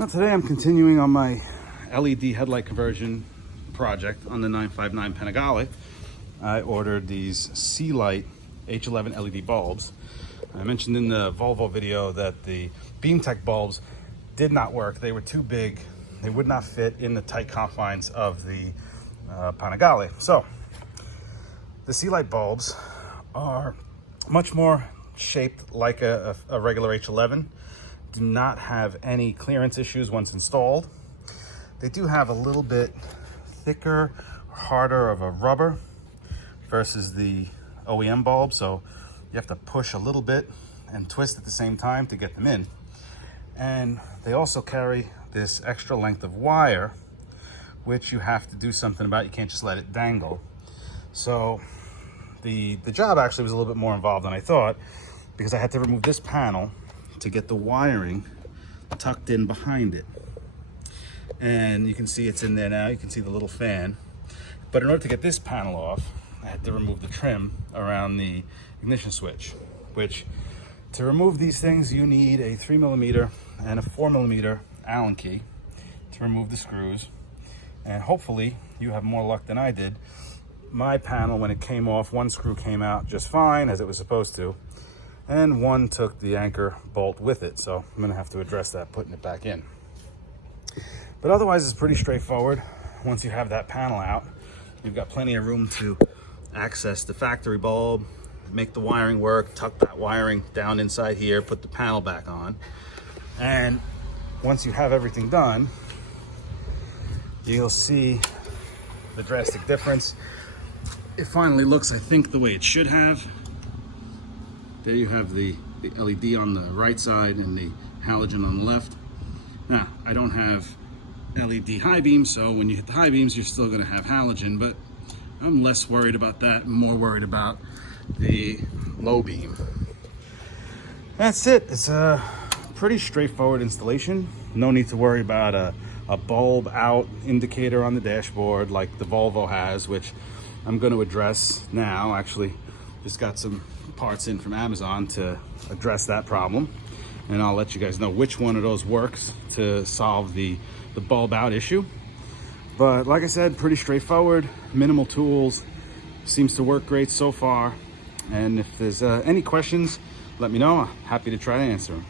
Now today I'm continuing on my LED headlight conversion project on the 959 Panigale. I ordered these Sealight H11 LED bulbs. I mentioned in the Volvo video that the BeamTech bulbs did not work. They were too big. They would not fit in the tight confines of the Panigale. So the Sealight bulbs are much more shaped like a regular H11. Do not have any clearance issues once installed. They do have a little bit thicker, harder of a rubber versus the OEM bulb, so you have to push a little bit and twist at the same time to get them in. And they also carry this extra length of wire, which you have to do something about. You can't just let it dangle. So the job actually was a little bit more involved than I thought, because I had to remove this panel to get the wiring tucked in behind it. And you can see it's in there now. You can see the little fan. But in order to get this panel off, I had to remove the trim around the ignition switch, which to remove these things, you need a 3mm and a 4mm Allen key to remove the screws. And hopefully you have more luck than I did. My panel, when it came off, one screw came out just fine, as it was supposed to, and one took the anchor bolt with it. So I'm gonna have to address that, putting it back in. But otherwise it's pretty straightforward. Once you have that panel out, you've got plenty of room to access the factory bulb, make the wiring work, tuck that wiring down inside here, put the panel back on. And once you have everything done, you'll see the drastic difference. It finally looks, I think, the way it should have. There you have the LED on the right side and the halogen on the left. Now, I don't have LED high beams, so when you hit the high beams, you're still gonna have halogen, but I'm less worried about that, more worried about the low beam. That's it. It's a pretty straightforward installation. No need to worry about a bulb out indicator on the dashboard like the Volvo has, which I'm going to address now. Actually, just got some parts in from Amazon to address that problem, and I'll let you guys know which one of those works to solve the bulb out issue. But like I said, pretty straightforward, minimal tools, seems to work great so far. And if there's any questions, let me know. I'm happy to try to answer them.